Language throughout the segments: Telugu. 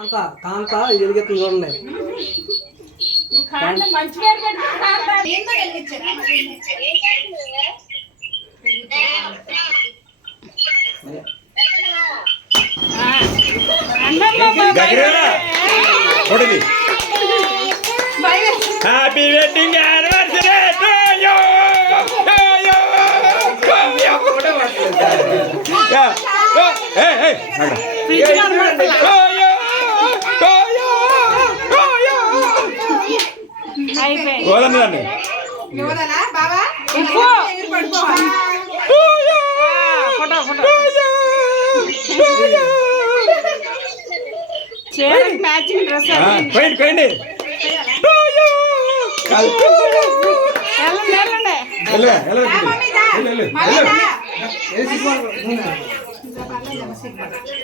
అంత కాంత వెలిగెత్తుంది చూడండి. Happy wedding anniversary to you. వదలండి మ్యాచింగ్ డ్రెస్ పోయింది.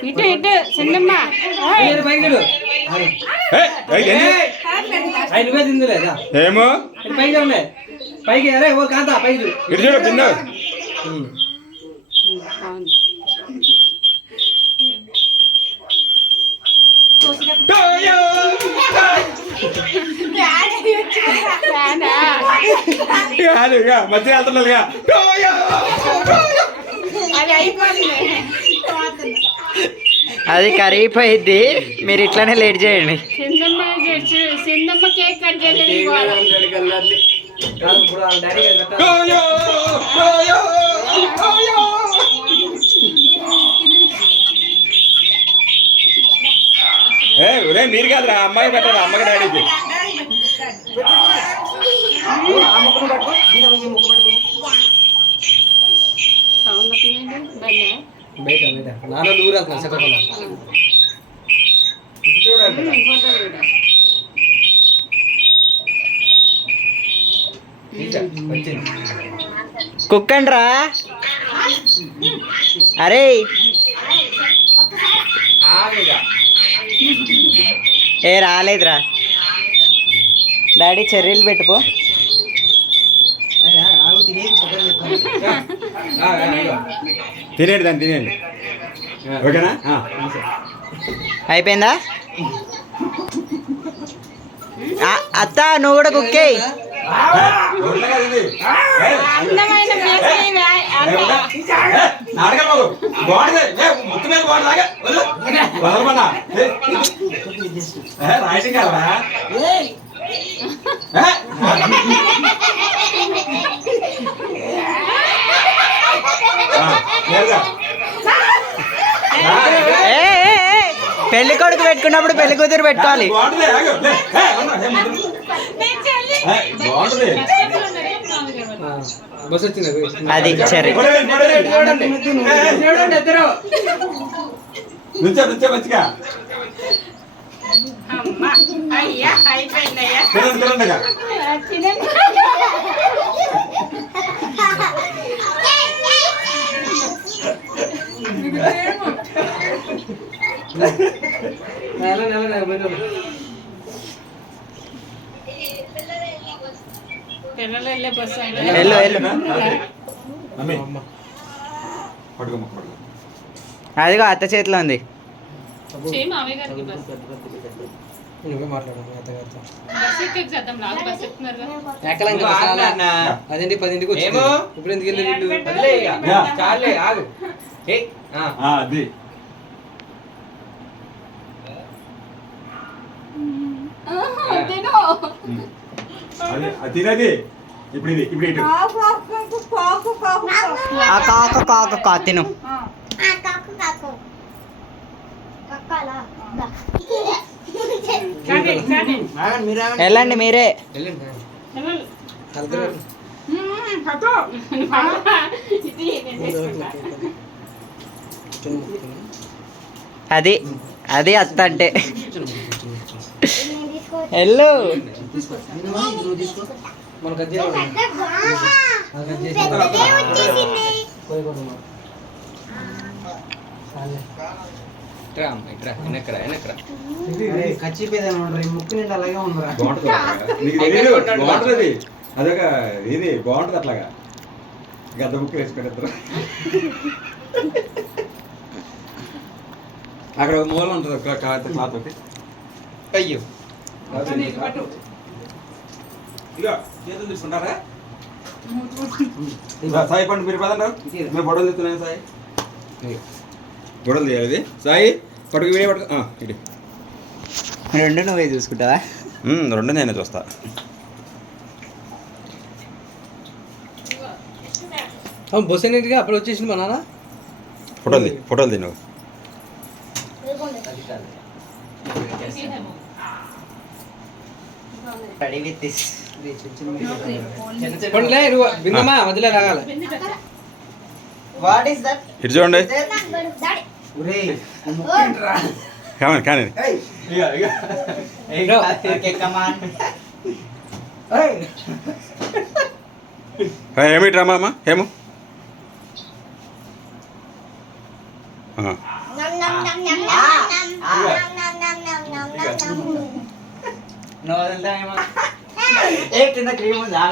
ఇటు ఇటు చిన్నమ్మ నువ్వే తింది లేదా ఏమో పైకి ఉన్నాయి పైకి అరే ఓ కాంత పైకి ఇటు చూడు తిన్నా. మధ్య వెళ్తున్నారుగా అది కరిగిపోయిద్ది, మీరు ఇట్లానే లేట్ చేయండి. చిన్నమ్మ కేక్ కట్ చేయండి. మీరు కాదురా అమ్మాయి పెట్టారు, అమ్మకి డాడీకి. బయట బయట నాన్న ఊరు వెళ్తున్నా చెప్పకుండా చూడండి కుక్కండ్రా. అరే ఏ రాలేదురా డాడీ, చెర్రీలు పెట్టుకో. తినేయండి దాన్ని తినేయండి. ఓకేనా? అయిపోయిందా అత్త? నువ్వు కూడా కుక్కే. పెళ్లి కొడుకు పెట్టుకున్నప్పుడు పెళ్లి కూతురు పెట్టుకోవాలి. అది సరే. మంచిగా అదిగో అత్త చేతిలో ఉంది. అదేంటి 10ంటికి వచ్చి ఇప్పుడు ఎందుకు వెళ్ళి తినది. ఇప్పుడు ఇది ఇప్పుడు ఇటు కాకు కాకు కా తిను. వెళ్ళండి మీరే. అది అది అత్త అంటే. వెళ్ళు. ముక్కు నిండి అలాగే ఉందిరా. బాగుంటుంది. అదొక ఇది బాగుంటుంది అట్లాగా. గద్ద ముక్కు వేసి పెడతారు. అక్కడ ఒక మూల ఉంటుంది క్లాత్ ఒకటి. అయ్యో ఇక చేతులు తీసుకుంటారా? సాయి పండు మీరు పదండి. మేము బొడలు తెస్తున్నాను సాయి. బొడలు తీయాలి సాయి. పట్టుకు వీడియో పట్టుకు ఇటు. రెండు నువ్వే చూసుకుంటావా? రెండు నేనే చూస్తా. బొస్ ఏంటిగా అప్పుడు వచ్చేసింది మా నాన్న. ఫోటోలు తిను. Ready with this. పండులే నువ్వు బిందమ్మా మధ్యలో రాగాలి. What is that? ఇటు చూడండి. ఒరేయ్ కానీ కమాన్. ఏమిటి రామా అమ్మ ఏమో నువ్వు వదులుతావేమో. ఏ కింద క్రీమ్ ఉందా?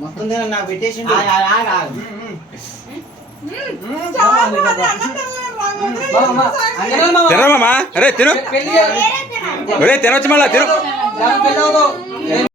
మొత్తం తిన నాకు పెట్టేసి తినమ్మా. అరే తిను. అరే తినొచ్చు మళ్ళా తిను.